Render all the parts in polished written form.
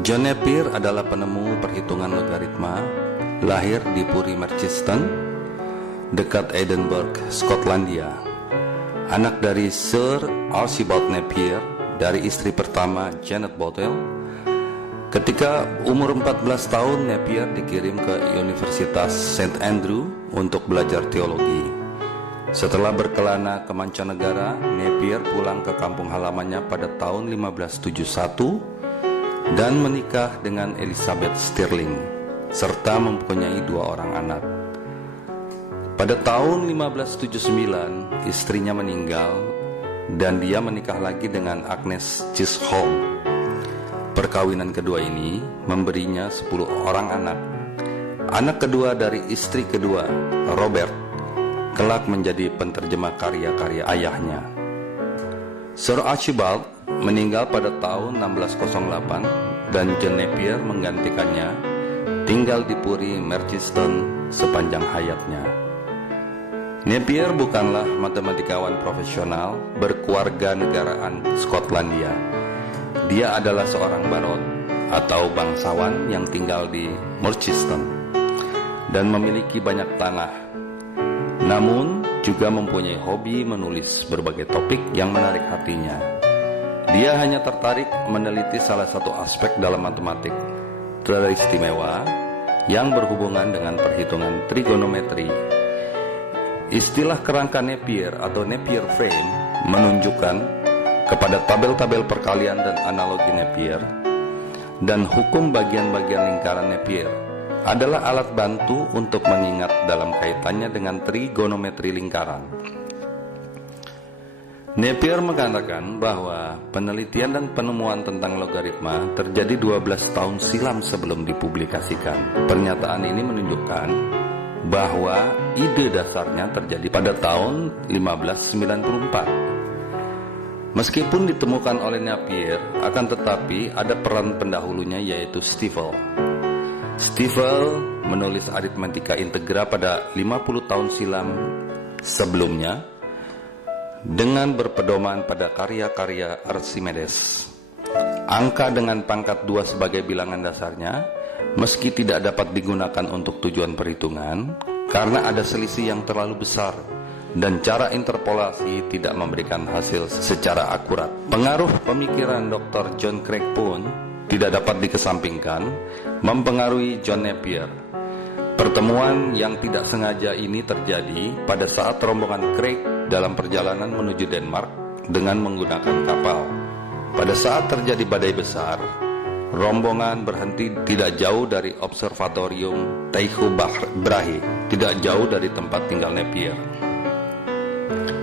John Napier adalah penemu perhitungan logaritma, lahir di Puri Merchiston, dekat Edinburgh, Skotlandia. Anak dari Sir Archibald Napier dari istri pertama Janet Bothwell. Ketika umur 14 tahun, Napier dikirim ke Universitas St. Andrew untuk belajar teologi. Setelah berkelana ke mancanegara, Napier pulang ke kampung halamannya pada tahun 1571 dan menikah dengan Elizabeth Stirling, serta mempunyai 2 orang anak. Pada tahun 1579, istrinya meninggal dan dia menikah lagi dengan Agnes Chisholm. Perkawinan kedua ini memberinya 10 orang anak. Anak kedua dari istri kedua, Robert, kelak menjadi penterjemah karya-karya ayahnya. Sir Archibald meninggal pada tahun 1608 dan John Napier menggantikannya, tinggal di Puri Merchiston sepanjang hayatnya. Napier bukanlah matematikawan profesional berkeluarga negaraan Skotlandia. Dia adalah seorang baron atau bangsawan yang tinggal di Merchiston dan memiliki banyak tanah. Namun juga mempunyai hobi menulis berbagai topik yang menarik hatinya. Dia hanya tertarik meneliti salah satu aspek dalam matematik teristimewa yang berhubungan dengan perhitungan trigonometri. Istilah kerangka Napier atau Napier frame menunjukkan kepada tabel-tabel perkalian dan analogi Napier, dan hukum bagian-bagian lingkaran Napier adalah alat bantu untuk mengingat dalam kaitannya dengan trigonometri lingkaran. Napier mengatakan bahwa penelitian dan penemuan tentang logaritma terjadi 12 tahun silam sebelum dipublikasikan. Pernyataan ini menunjukkan bahwa ide dasarnya terjadi pada tahun 1594. Meskipun ditemukan oleh Napier, akan tetapi ada peran pendahulunya yaitu Stifel. Stifel menulis aritmetika integra pada 50 tahun silam sebelumnya dengan berpedoman pada karya-karya Archimedes. Angka dengan pangkat 2 sebagai bilangan dasarnya, meski tidak dapat digunakan untuk tujuan perhitungan karena ada selisih yang terlalu besar dan cara interpolasi tidak memberikan hasil secara akurat. Pengaruh pemikiran Dr. John Craig pun tidak dapat dikesampingkan, mempengaruhi John Napier. Pertemuan yang tidak sengaja ini terjadi pada saat rombongan Craig dalam perjalanan menuju Denmark dengan menggunakan kapal. Pada saat terjadi badai besar, rombongan berhenti tidak jauh dari observatorium Tycho Brahe, tidak jauh dari tempat tinggal Napier.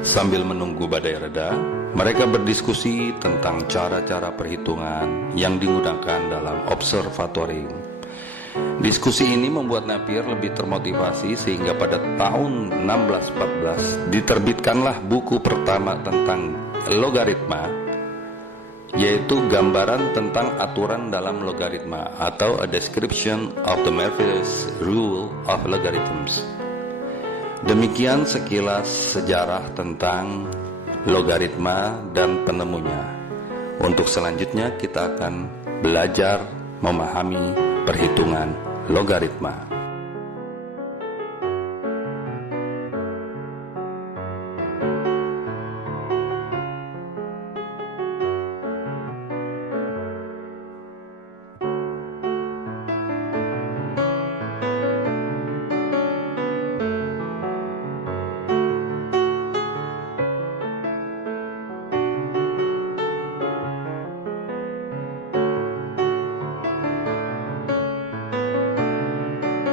Sambil menunggu badai reda, mereka berdiskusi tentang cara-cara perhitungan yang digunakan dalam observatorium. Diskusi ini membuat Napier lebih termotivasi sehingga pada tahun 1614 diterbitkanlah buku pertama tentang logaritma, yaitu gambaran tentang aturan dalam logaritma atau A Description of the Marvelous Rule of Logarithms. Demikian sekilas sejarah tentang logaritma dan penemunya. Untuk selanjutnya kita akan belajar memahami perhitungan logaritma.